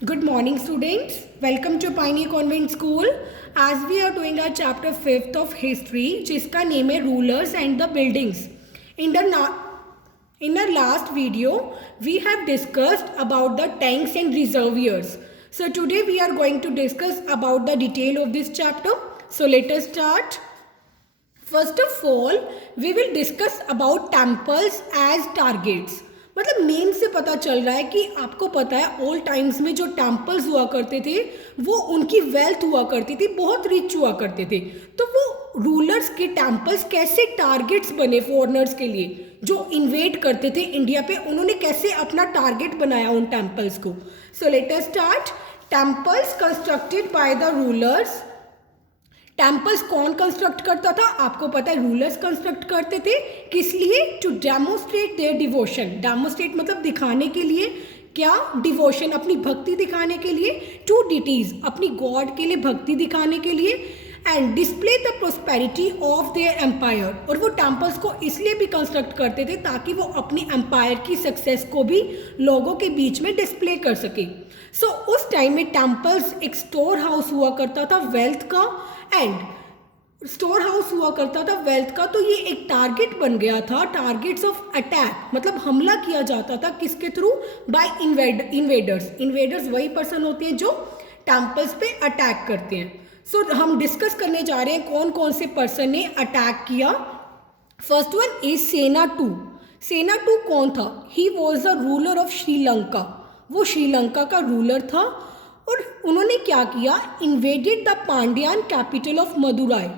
Good morning, students. Welcome to Pioneer Convent School. As we are doing our chapter 5th of history, जिसका name है rulers and the buildings. In our last video, we have discussed about the tanks and reservoirs. So today we are going to discuss about the detail of this chapter. So let us start. First of all, we will discuss about temples as targets. मतलब name से पता चल रहा है कि आपको पता है ओल्ड टाइम्स में जो टेम्पल्स हुआ करते थे वो उनकी वेल्थ हुआ करती थी, बहुत रिच हुआ करते थे. तो वो रूलर्स के टेम्पल्स कैसे टारगेट्स बने फॉरेनर्स के लिए जो इन्वेड करते थे इंडिया पे, उन्होंने कैसे अपना टारगेट बनाया उन टेम्पल्स को. So let us start. Temples constructed by the rulers. Temples कौन कंस्ट्रक्ट करता था? आपको पता है रूलर्स कंस्ट्रक्ट करते थे. किस लिए? To demonstrate their devotion. Demonstrate मतलब दिखाने के लिए. क्या? डिवोशन, अपनी भक्ति दिखाने के लिए. टू डिटीज, अपनी गॉड के लिए भक्ति दिखाने के लिए. And display the prosperity of their empire. और वो टेम्पल्स को इसलिए भी कंस्ट्रक्ट करते थे ताकि वो अपनी एम्पायर की सक्सेस को भी लोगों के बीच में डिस्प्ले कर सके. सो उस टाइम में टेम्पल्स एक स्टोर हाउस हुआ करता था वेल्थ का. एंड स्टोर हाउस हुआ करता था वेल्थ का, तो ये एक टारगेट बन गया था. टारगेट्स ऑफ अटैक मतलब हमला किया जाता था किसके थ्रू? By invaders. इन्वेडर्स वही पर्सन होते हैं जो टेम्पल्स पे अटैक करते हैं. सो हम डिस्कस करने जा रहे हैं कौन कौन से पर्सन ने अटैक किया. First one is Sena two. Sena two कौन था? He was the ruler of Sri Lanka. वो श्रीलंका का रूलर था और उन्होंने क्या किया? Invaded the Pandyan capital of Madurai.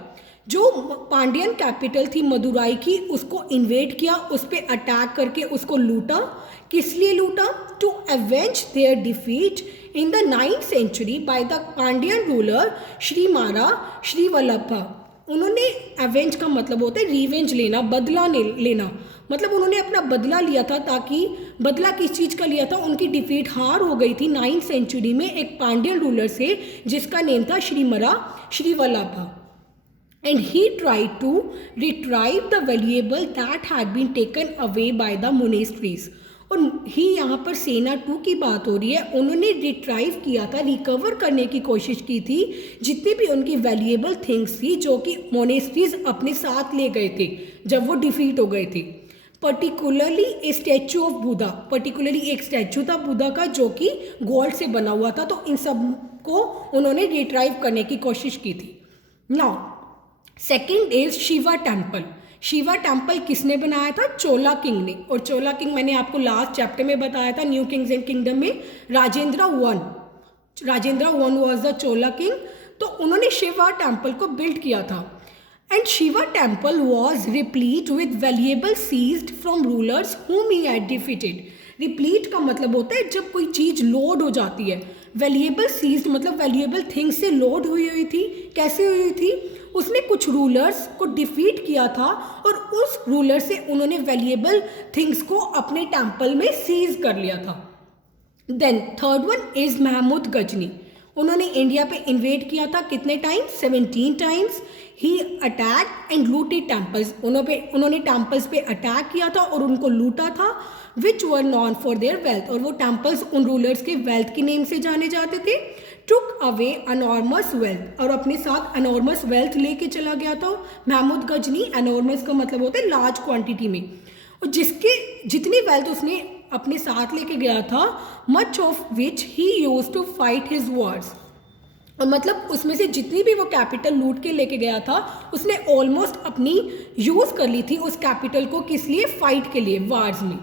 जो पांड्यान कैपिटल थी मदुराई की, उसको इन्वेड किया, उस पर अटैक करके उसको लूटा. किस लिए लूटा? To avenge their defeat in the 9th century by the Pandyan ruler Srimara Srivallabha. उन्होंने अवेंज का मतलब होता है रिवेंज लेना, बदला लेना. मतलब उन्होंने अपना बदला लिया था. ताकि बदला किस चीज़ का लिया था? उनकी डिफीट, हार हो गई थी 9th century में एक पांड्यन रूलर से जिसका नेम था Srimara Srivallabha. And he tried to retrieve the valuable that had been taken away by the monasteries. और ही यहाँ पर सेनाटू की बात हो रही है. उन्होंने रिट्राइव किया था, रिकवर करने की कोशिश की थी जितनी भी उनकी वैल्यूएबल थिंग्स थी जो कि मोनेस्ट्रीज अपने साथ ले गए थे जब वो डिफीट हो गए थे. Particularly A statue of Buddha. Particularly एक स्टैचू था बुद्धा का जो कि गोल्ड से बना हुआ था. तो इन सब को उन्होंने रिट्राइव करने की कोशिश की थी. Now second is Shiva temple. Shiva temple किसने बनाया था? चोला किंग ने. और चोला किंग मैंने आपको लास्ट चैप्टर में बताया था न्यू किंग्स एंड किंगडम में. Rajendra one was the Chola king. तो उन्होंने शिवा टेम्पल को बिल्ड किया था. And Shiva temple was replete with valuable seized from rulers whom he had defeated. Replete का मतलब होता है जब कोई चीज़ लोड हो जाती है. वैल्यूएबल सीज्ड मतलब वैल्यूएबल थिंग्स से लोड हुई थी. कैसे हुई थी? उसने कुछ रूलर्स को डिफीट किया था और उस रूलर से उन्होंने वैल्यूएबल थिंग्स को अपने टेम्पल में सीज कर लिया था. Then third one is Mahmud Ghazni. उन्होंने इंडिया पे इन्वेड किया था. कितने times? 17 times. He attack and looted temples. उन्होंने टेम्पल्स पे अटैक किया था और उनको लूटा था. Which were known for their wealth. और वो टेम्पल्स उन रूलर्स के वेल्थ के नेम से जाने जाते थे. Took away enormous wealth. और अपने साथ अनॉर्मस वेल्थ लेके चला गया था महमूद गजनी. अनॉर्मस का मतलब होता है लार्ज क्वांटिटी में. और जिसके जितनी वेल्थ उसने अपने साथ लेके गया था, much of which he use to fight his wars. और मतलब उसमें से जितनी भी वो कैपिटल लूट के लेके गया था उसने ऑलमोस्ट अपनी यूज़ कर ली थी उस कैपिटल को. किस लिए? फाइट के लिए, वार्स में.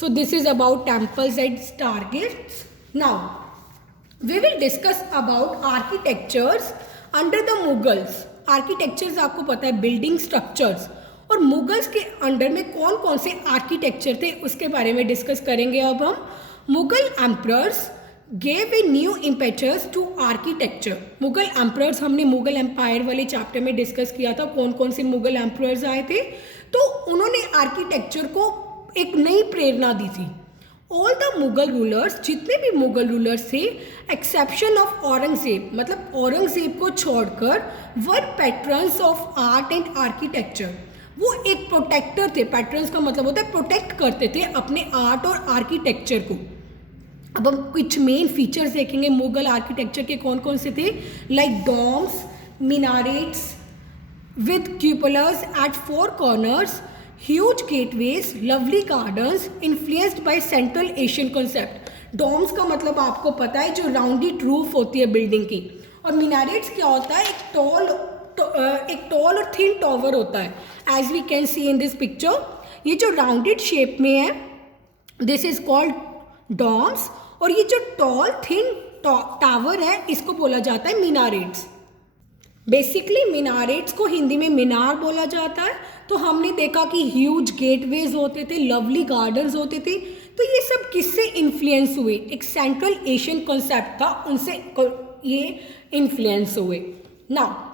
So this is about temples and targets. Now we will discuss about architectures under the Mughals. Architectures आपको पता है बिल्डिंग स्ट्रक्चर्स. और मुगल्स के अंडर में कौन कौन से आर्किटेक्चर थे उसके बारे में डिस्कस करेंगे अब हम. Mughal emperors gave a new impetus to architecture. Mughal emperors हमने मुगल एम्पायर वाले चैप्टर में डिस्कस किया था कौन कौन से मुगल एम्परर्स आए थे. तो उन्होंने आर्किटेक्चर को एक नई प्रेरणा दी थी. ऑल द मुगल रूलर्स, जितने भी मुगल रूलर्स थे एक्सेप्शन ऑफ औरंगजेब, मतलब औरंगजेब को छोड़कर, वर पैट्रन्स ऑफ आर्ट एंड आर्किटेक्चर. वो एक प्रोटेक्टर थे. पैट्रन्स का मतलब होता है प्रोटेक्ट करते थे अपने आर्ट और आर्किटेक्चर को. अब हम कुछ मेन फीचर्स देखेंगे मुगल आर्किटेक्चर के, कौन कौन से थे, like domes, minarettes with cupolas at four corners, huge gateways, lovely gardens influenced by Central Asian concept. Domes का मतलब आपको पता है जो राउंडेड रूफ होती है बिल्डिंग की, और minarettes क्या होता है, एक टॉल और थिन टॉवर होता है, as we can see in this picture. ये जो राउंडेड शेप में है दिस इज कॉल्ड डोम्स, और ये जो टॉल थिन टावर है इसको बोला जाता है minarettes. बेसिकली minarettes को हिंदी में मीनार बोला जाता है. तो हमने देखा कि ह्यूज गेटवेज होते थे, लवली गार्डन्स होते थे. तो ये सब किससे इन्फ्लुएंस हुए, एक सेंट्रल एशियन कॉन्सेप्ट था, उनसे ये इन्फ्लुएंस हुए. Now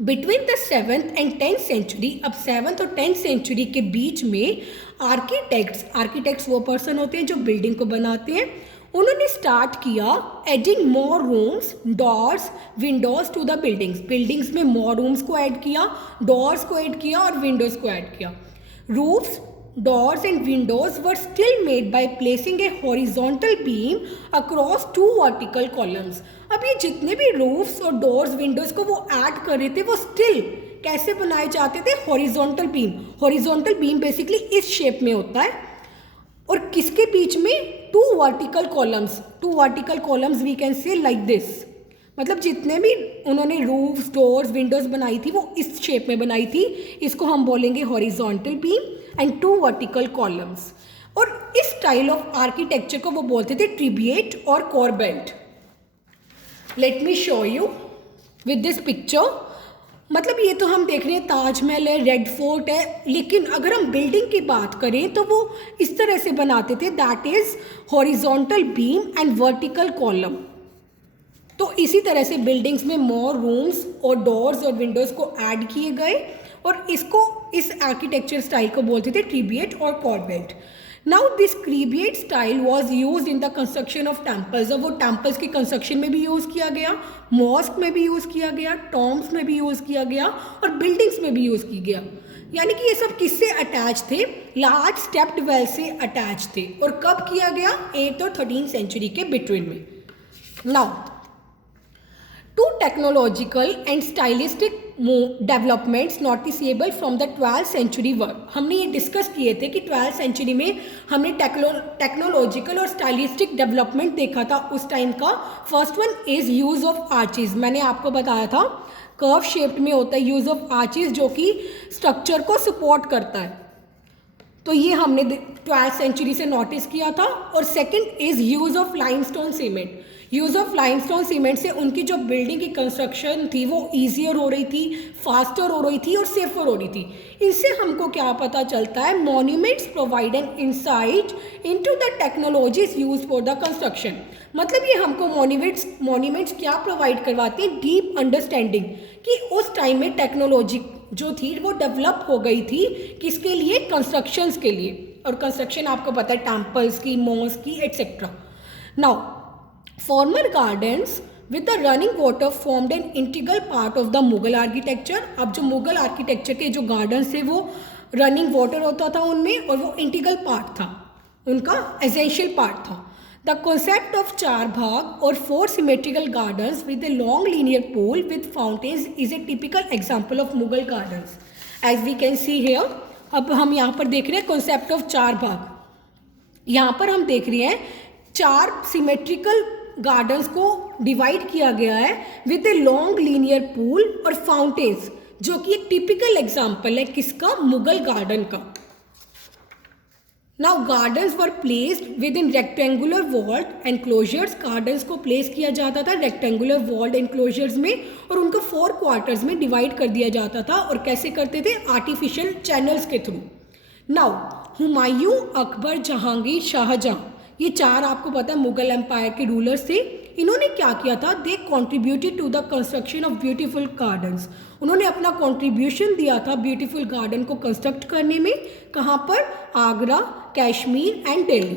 between the 7th and 10th century, अब 7th और 10th सेंचुरी के बीच में आर्किटेक्ट्स वो पर्सन होते हैं जो बिल्डिंग को बनाते हैं, उन्होंने स्टार्ट किया adding more rooms, doors, windows to the buildings में मोर रूम्स को ऐड किया, डोर्स को ऐड किया और विंडोज को ऐड किया. Roofs, doors and windows were still made by placing a horizontal beam across two vertical columns. अब ये जितने भी roofs और doors, windows को वो ऐड कर रहे थे वो still कैसे बनाए जाते थे, horizontal beam. horizontal beam basically इस शेप में होता है, और किसके बीच में, two vertical columns we can say like this. मतलब जितने भी उन्होंने रूफ्स, डोर्स, विंडोज बनाई थी वो इस शेप में बनाई थी, इसको हम बोलेंगे horizontal beam and two vertical columns. और इस स्टाइल ऑफ आर्किटेक्चर को वो बोलते थे ट्रिब्यूट और Corbett. Let me show you with this picture. मतलब ये तो हम देख रहे हैं ताजमहल है, रेड फोर्ट है, लेकिन अगर हम बिल्डिंग की बात करें तो वो इस तरह से बनाते थे, that is horizontal beam and vertical column. तो इसी तरह से बिल्डिंग्स में मोर रूम्स और डोर्स और विंडोज को ऐड किए गए, और इस आर्किटेक्चर स्टाइल को बोलते थे ट्रिब्यूट और Corbett. Now this tribute style was used in the construction of temples. और वो टेम्पल्स की कंस्ट्रक्शन में भी यूज़ किया गया, मॉस्क में भी यूज़ किया गया, टॉम्ब्स में भी यूज़ किया गया, और बिल्डिंग्स में भी यूज़ किया गया. यानी कि ये सब किससे अटैच थे, लार्ज स्टेप्ड वेल से अटैच थे. और कब किया गया, 8th और 13th सेंचुरी के बिटवीन में. Now two technological and stylistic developments noticeable from the 12th century were. हमने ये डिस्कस किए थे कि 12th सेंचुरी में हमने टेक्नोलॉजिकल और स्टाइलिस्टिक डेवलपमेंट देखा था उस टाइम का. First one is use of arches. मैंने आपको बताया था कर्व शेप्ड में होता है यूज ऑफ आर्चेज, जो कि स्ट्रक्चर को सपोर्ट करता है. तो ये हमने 12th सेंचुरी से नोटिस किया था. और second is use of limestone cement. Use of limestone cement से उनकी जो बिल्डिंग की कंस्ट्रक्शन थी वो ईजियर हो रही थी, फास्टर हो रही थी और सेफर हो रही थी. इससे हमको क्या पता चलता है, monuments provide an insight into the technologies use for the construction. मतलब ये हमको मॉन्यूमेंट्स क्या प्रोवाइड करवाते हैं, डीप अंडरस्टैंडिंग कि उस टाइम में टेक्नोलॉजी जो थी वो डेवलप हो गई थी किसके लिए, कंस्ट्रक्शंस के लिए. और कंस्ट्रक्शन आपको पता है टेम्पल्स की, मॉस्क की, etcetera. Now former gardens with the running water formed an integral part of the Mughal architecture. अब जो मुगल आर्किटेक्चर के जो गार्डन्स थे वो रनिंग वाटर होता था उनमें, और वो इंटीग्रल पार्ट था, उनका एसेंशियल पार्ट था. द कॉन्सेप्ट ऑफ चार भाग और 4 symmetrical gardens with a long linear pool with fountains is a typical example of Mughal gardens, as we can see here. अब हम यहाँ पर देख रहे हैं कॉन्सेप्ट ऑफ चार भाग. यहाँ पर हम देख रहे हैं 4 सिमेट्रिकल गार्डन्स को डिवाइड किया गया है with a long linear pool और फाउंटेन्स, जो कि एक टिपिकल एग्जाम्पल है किसका, मुगल गार्डन का. Now gardens were placed within rectangular walled enclosures. Gardens को प्लेस किया जाता था रेक्टेंगुलर वॉल्ड एनक्लोजर्स में, और उनको 4 क्वार्टर्स में डिवाइड कर दिया जाता था. और कैसे करते थे, आर्टिफिशियल चैनल्स के थ्रू. नाउ हुमायूं, अकबर, जहांगीर, शाहजहां, ये 4 आपको पता है मुगल एम्पायर के रूलर्स थे. इन्होंने क्या किया था, they contributed to the construction of beautiful gardens. उन्होंने अपना कॉन्ट्रीब्यूशन दिया था ब्यूटीफुल गार्डन को कंस्ट्रक्ट करने में. कहाँ पर, आगरा, कश्मीर एंड दिल्ली.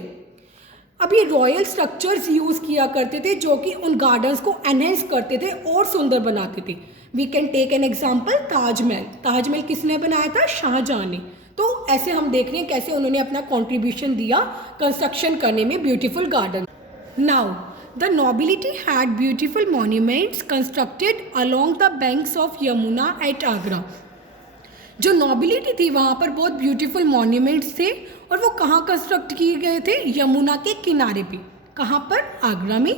अब ये रॉयल स्ट्रक्चर्स यूज़ किया करते थे जो कि उन गार्डन्स को एनहेंस करते थे और सुंदर बनाते थे. We can take an example, Taj Mahal किसने बनाया था, शाहजहां ने. तो ऐसे हम देख रहे हैं कैसे उन्होंने अपना कंट्रीब्यूशन दिया कंस्ट्रक्शन करने में beautiful garden. Now, the nobility had beautiful monuments constructed along the banks of Yamuna at Agra. जो नॉबिलिटी थी वहाँ पर बहुत ब्यूटीफुल मॉन्यूमेंट्स थे और वो कहाँ कंस्ट्रक्ट किए गए थे? यमुना के किनारे पे. कहाँ पर? आगरा में.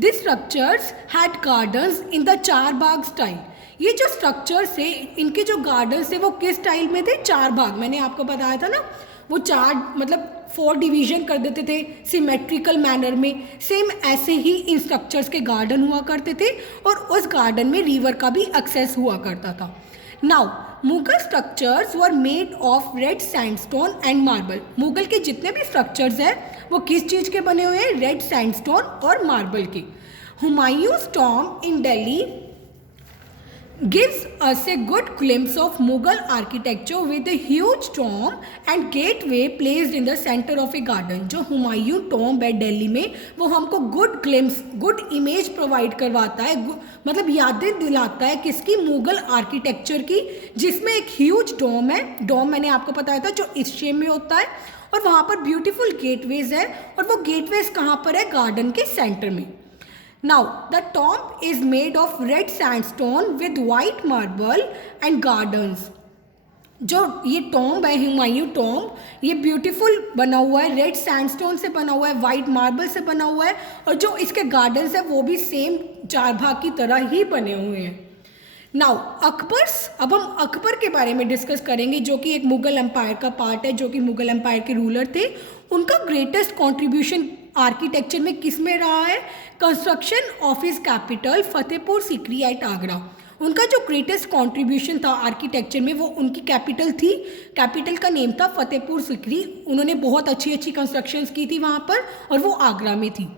This structures had gardens in the चार बाग स्टाइल. ये जो स्ट्रक्चर्स थे, इनके जो गार्डन्स थे वो किस स्टाइल में थे? चार भाग. मैंने आपको बताया था ना, वो चार मतलब 4 डिवीजन कर देते थे सिमेट्रिकल मैनर में. सेम ऐसे ही इन स्ट्रक्चर्स के गार्डन हुआ करते थे और उस गार्डन में रिवर का भी एक्सेस हुआ करता था. Now, Mughal structures were made of red sandstone and marble. Mughal के जितने भी स्ट्रक्चर्स हैं वो किस चीज़ के बने हुए हैं? रेड सैंडस्टोन और मार्बल के. Humayun's tomb in Delhi gives us a good glimpse of Mughal architecture with a huge tomb and gateway placed in the center of a garden. जो हुमायूं टॉम्ब है दिल्ली में, वो हमको good glimpse, good image provide करवाता है, मतलब यादें दिलाता है किसकी? मुगल आर्किटेक्चर की, जिसमें एक ह्यूज डोम है. डोम मैंने आपको बताया था जो इस शेप में होता है और वहाँ पर ब्यूटीफुल गेटवेज है और वो गेटवेज कहाँ पर है? गार्डन के सेंटर में. Now, the tomb is made of red sandstone with white marble and gardens. जो ये टॉम्ब है, हुमायूं टॉम्ब, ये ब्यूटीफुल बना हुआ है, रेड सैंडस्टोन से बना हुआ है, वाइट मार्बल से बना हुआ है और जो इसके गार्डन्स है वो भी सेम चार भाग की तरह ही बने हुए हैं. नाउ, अकबर्स. अब हम अकबर के बारे में डिस्कस करेंगे जो कि एक मुगल एम्पायर का पार्ट है, जो कि मुगल एम्पायर के रूलर थे. उनका ग्रेटेस्ट कॉन्ट्रीब्यूशन आर्किटेक्चर में किस में रहा है? Construction of his capital Fatehpur Sikri at Agra. उनका जो ग्रेटेस्ट कंट्रीब्यूशन था आर्किटेक्चर में वो उनकी कैपिटल थी. कैपिटल का नेम था फतेहपुर सीकरी. उन्होंने बहुत अच्छी अच्छी कंस्ट्रक्शंस की थी वहाँ पर और वो आगरा में थी.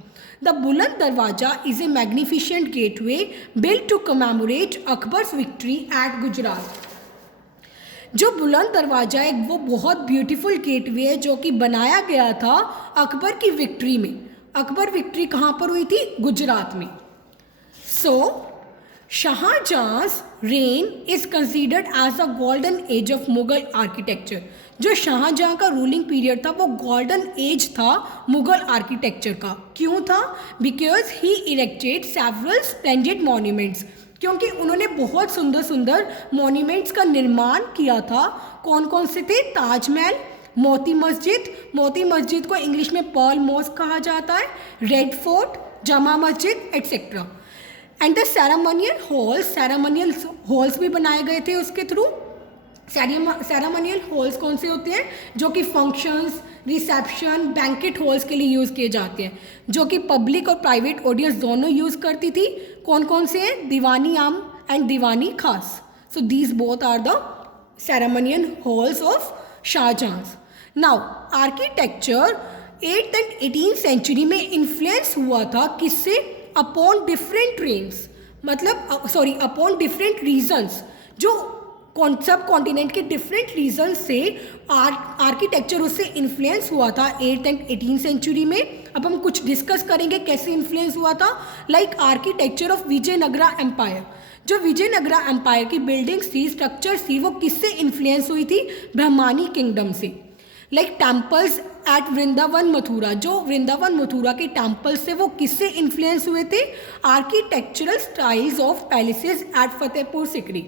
The Buland Darwaza is a magnificent gateway built to commemorate Akbar's victory at Gujarat. जो बुलंद दरवाजा है वो बहुत ब्यूटीफुल गेटवे है जो कि बनाया गया था अकबर की विक्ट्री में. अकबर विक्ट्री कहाँ पर हुई थी? गुजरात में. सो शाहजहां's reign is considered as a golden age of Mughal architecture. जो शाहजहां का रूलिंग पीरियड था वो गोल्डन एज था मुगल आर्किटेक्चर का. क्यों था? Because he erected several splendid monuments. क्योंकि उन्होंने बहुत सुंदर सुंदर मॉन्यूमेंट्स का निर्माण किया था. कौन कौन से थे? ताजमहल, मोती मस्जिद. मोती मस्जिद को इंग्लिश में पर्ल मॉस्क कहा जाता है. रेड फोर्ट, जमा मस्जिद etcetera. And the ceremonial halls. Ceremonial halls भी बनाए गए थे उसके थ्रू. सेरेमोनियल हॉल्स कौन से होते हैं? जो कि फंक्शंस, रिसेप्शन, बैंकेट हॉल्स के लिए यूज़ किए जाते हैं, जो कि पब्लिक और प्राइवेट ऑडियंस दोनों यूज़ करती थी. कौन कौन से हैं? दीवानी आम एंड दीवानी खास. So these both are the ceremonial halls of Shah Jahan. Now, architecture 8th and 18th century में इन्फ्लुएंस हुआ था किससे? अपॉन डिफरेंट रेन्स, मतलब सॉरी अपॉन डिफरेंट रीजन्स. जो सब कॉन्टिनेंट के डिफरेंट रीजन से आर्किटेक्चर उससे इन्फ्लुएंस हुआ था 8th and 18th सेंचुरी में. अब हम कुछ डिस्कस करेंगे कैसे इन्फ्लुएंस हुआ था. Like architecture of Vijayanagara empire. जो विजयनगरा एम्पायर की बिल्डिंग्स थी, स्ट्रक्चर्स थी, वो किससे इन्फ्लुएंस हुई थी? ब्रह्मानी किंगडम से. Like temples at Vrindavan Mathura. जो वृंदावन मथुरा के टेम्पल्स थे वो किससे इन्फ्लुएंस हुए थे? Architectural styles of palaces at Fatehpur Sikri.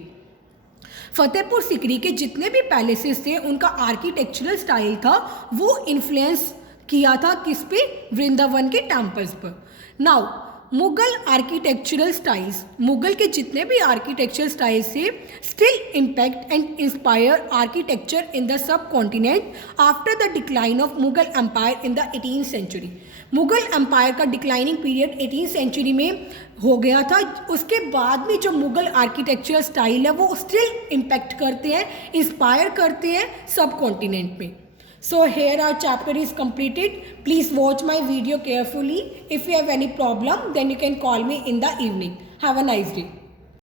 Fatehpur Sikri के जितने भी पैलेसेस थे उनका आर्किटेक्चरल स्टाइल था वो इन्फ्लुएंस किया था किस पे? वृंदावन के टेम्पल्स पर. Now, Mughal architectural styles. Mughal के जितने भी आर्किटेक्चरल स्टाइल्स थे still impact and inspire architecture in the subcontinent after the decline of Mughal empire in the 18th century. Mughal empire का डिक्लाइनिंग पीरियड 18th सेंचुरी में हो गया था. उसके बाद में जो मुगल आर्किटेक्चरल स्टाइल है वो स्टिल इम्पैक्ट करते हैं, इंस्पायर करते हैं सब कॉन्टिनेंट में. So here our chapter is completed. Please watch my video carefully. If you have any problem, then you can call me in the evening. Have a nice day.